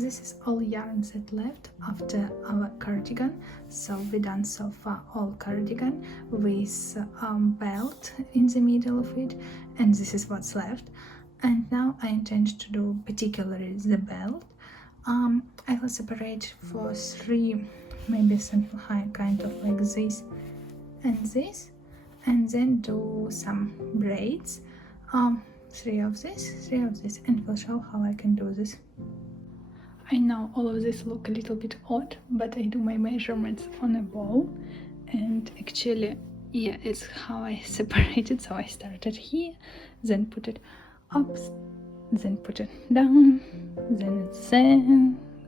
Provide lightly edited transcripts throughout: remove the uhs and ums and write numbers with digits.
This is all yarns that left after our cardigan. So we done so far all cardigan with belt in the middle of it, and this is what's left. And now I intend to do particularly the belt. I will separate for 3, maybe something high, kind of like this and this, and then do some braids, 3 of this, and we'll show how I can do this. I know all of this look a little bit odd, but I do my measurements on a bow, and actually, yeah, it's how I separate it. So I started here, then put it up, then put it down, then it's there,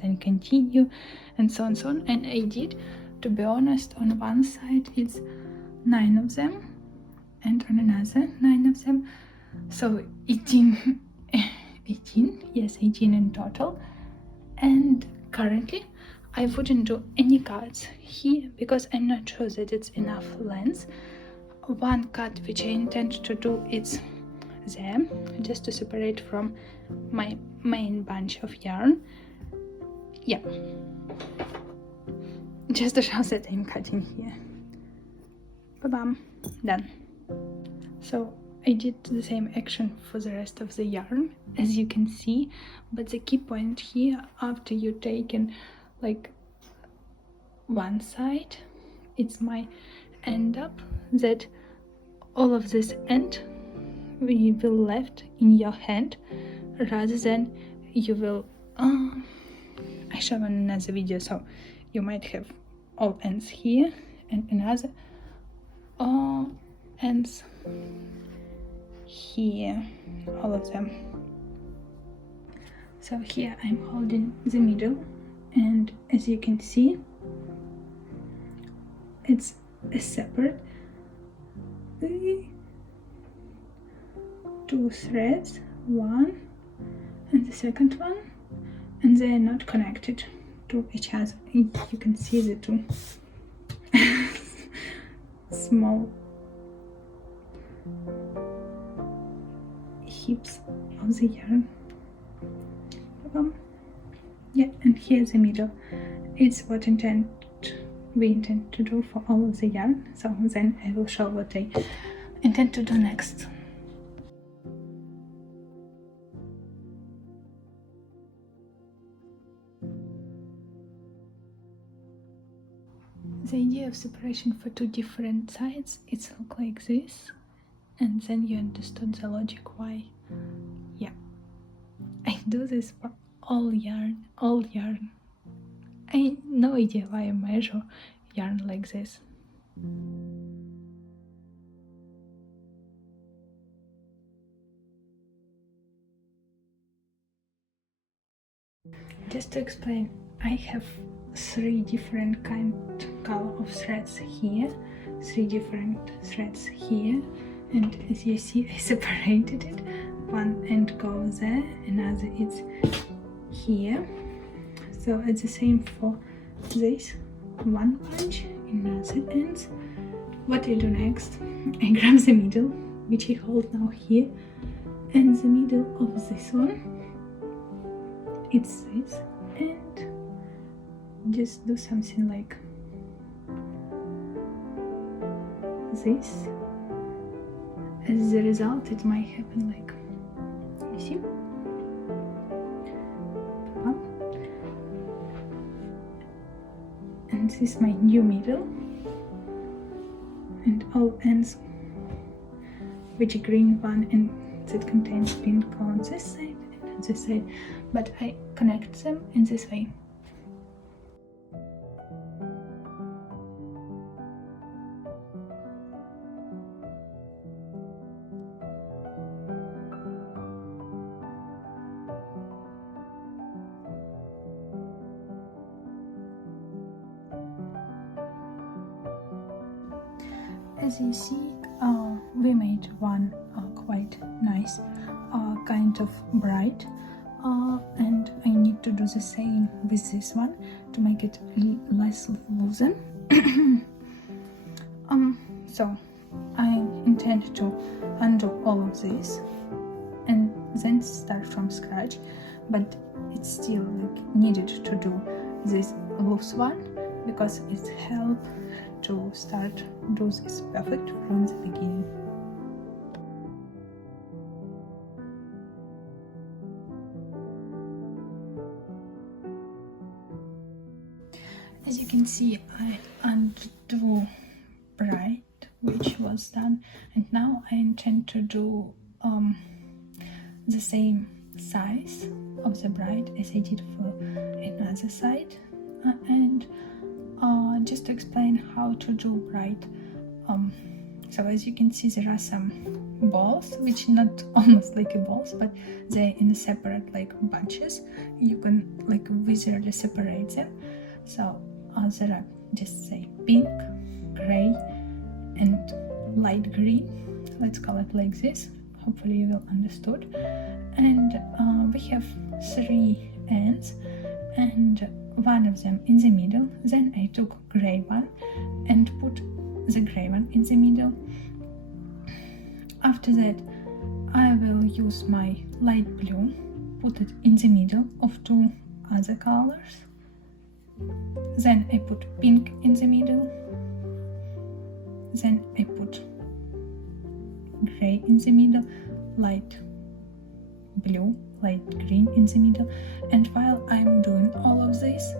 then continue, and so on and so on. And I did, to be honest, on one side it's 9 of them, and on another 9 of them, so 18 yes, 18 in total. And currently I wouldn't do any cuts here because I'm not sure that it's enough length. One cut which I intend to do is there, just to separate from my main bunch of yarn. Yeah, just to show that I'm cutting here. Ba-bam, done. So I did the same action for the rest of the yarn, as you can see, but the key point here, after you taken like one side, it's my end up, that all of this end we will left in your hand, rather than you will I show in another video, so you might have all ends here and another ends here, all of them. So here I'm holding the middle, and as you can see, it's a separate 2 threads, one and the second one, and they are not connected to each other. You can see the 2 small hips of the yarn. Yeah, and here's the middle. It's what we intend to do for all of the yarn. So then I will show what I intend to do next. The idea of separation for 2 different sides, it's look like this, and then you understood the logic why. Yeah, I do this for all yarn. I no idea why I measure yarn like this. Just to explain, I have 3 different color of threads here, 3 different threads here, and as you see, I separated it. One end goes there, another is here. So it's the same for this one bunch, another ends. What I do next, I grab the middle, which I hold now here, and the middle of this one, it's this, and just do something like this. As a result, it might happen like, you see? And this is my new middle, and all ends with a green one, and that contains pink on this side and on this side, but I connect them in this way. As you see, we made one quite nice kind of braid, and I need to do the same with this one to make it less loosen. So I intend to undo all of this and then start from scratch but it's still like needed to do this loose one because it helps to start do this perfect from the beginning. As you can see, I undo braid, which was done, and now I intend to do the same size of the braid as I did for another side, and just to explain how to do braid. So as you can see, there are some balls, which not almost like a balls, but they're in separate like bunches. You can like visually separate them. So there are just say pink, gray, and light green. Let's call it like this. Hopefully you will understood. And we have 3 ends, and one of them in the middle. Then I took gray one and put the gray one in the middle. After that, I will use my light blue, put it in the middle of 2 other colors. Then I put pink in the middle. Then I put gray in the middle, light blue, light green in the middle. And while I'm doing all of this,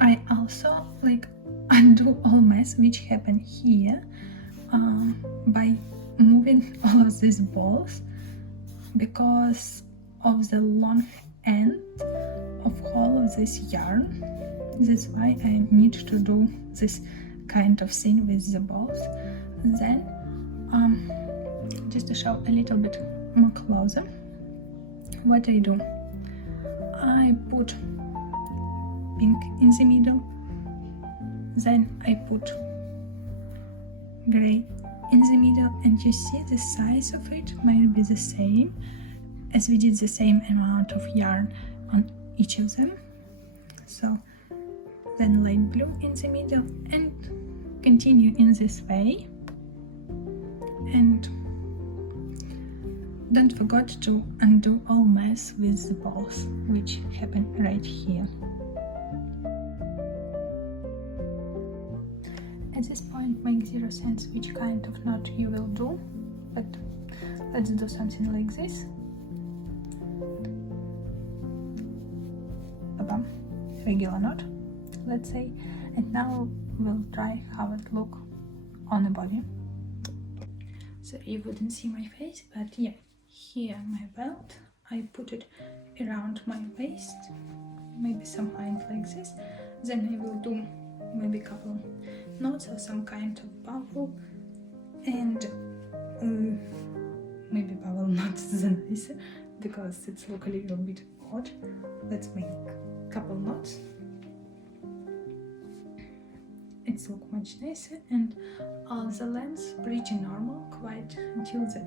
I also like undo all mess which happened here by moving all of these balls because of the long end of all of this yarn. That's why I need to do this kind of thing with the balls. Then just to show a little bit more closer what I do, I put pink in the middle, then I put gray in the middle, and you see the size of it might be the same as we did the same amount of yarn on each of them. So then light blue in the middle and continue in this way. And don't forget to undo all mess with the balls which happen right here. At this point makes 0 sense which kind of knot you will do, but let's do something like this. Ba-bam. Regular knot, let's say. And now we'll try how it look on the body. So you wouldn't see my face, but yeah, here my belt, I put it around my waist, maybe something like this. Then I will do maybe a couple knots or some kind of bubble, and maybe bubble knots is nicer because it's look a little bit odd. Let's make a couple knots. It's look much nicer, and the length pretty normal, quite until the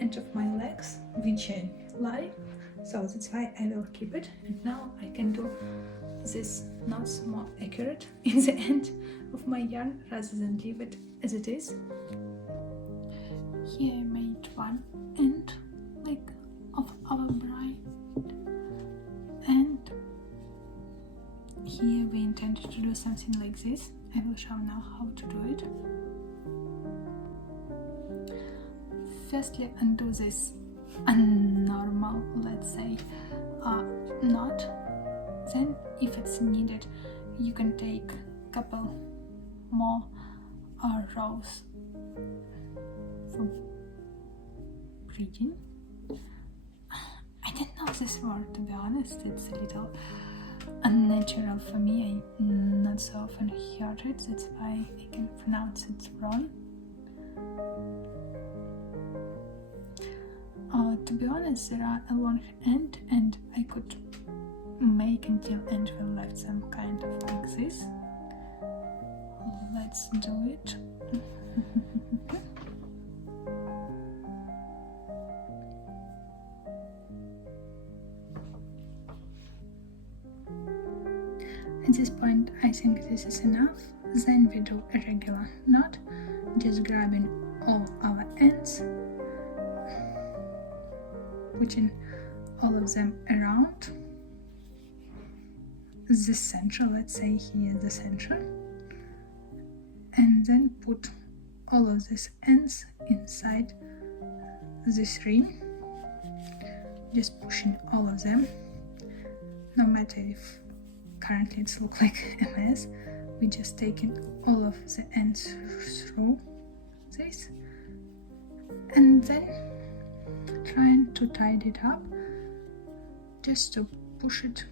end of my legs, which I like, so that's why I will keep it. And now I can do this knots more accurate in the end of my yarn rather than leave it as it is. Here I made one end like of our bride, and here we intended to do something like this. I will show now how to do it. Firstly, undo this normal, let's say, knot. Then, if it's needed, you can take a couple more rows for braiding. I don't know this word, to be honest. It's a little unnatural for me. I not so often heard it, that's why I can pronounce it wrong. To be honest, there are a long end, and I could make until end will left some kind of like this. Let's do it. At this point, I think this is enough. Then we do a regular knot, just grabbing all our ends, putting all of them around the center, let's say here the center, and then put all of these ends inside this ring, just pushing all of them. No matter if currently it's look like a mess, we're just taking all of the ends through this and then trying to tidy it up, just to push it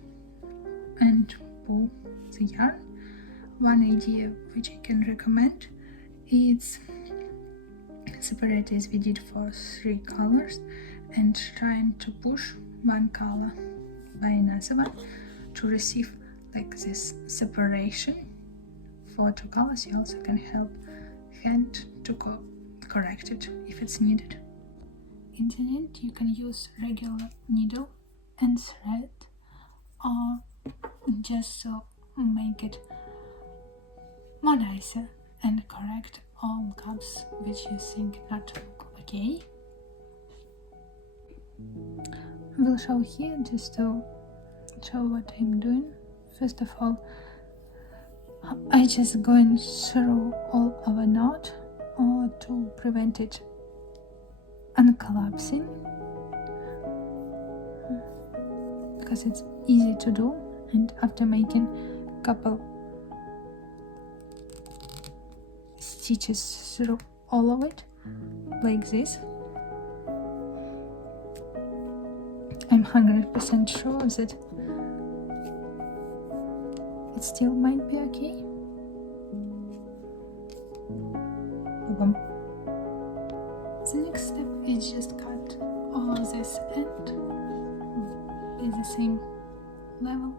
and pull the yarn. One idea which I can recommend is separate as we did for 3 colors and trying to push one color by another one to receive like this separation for 2 colors. You also can help hand to correct it if it's needed. In the end, you can use regular needle and thread, or just to make it more nicer and correct all gaps which you think not look okay. We'll show here just to show what I'm doing. First of all, I just going through all of a knot or to prevent it uncollapsing, because it's easy to do, and after making a couple stitches through all of it like this, I'm 100% sure that it still might be okay. Boom. The next step is just cut all this end in the same level,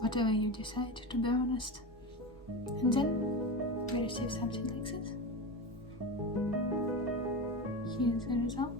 whatever you decide, to be honest, and then we receive something like this. Here's the result.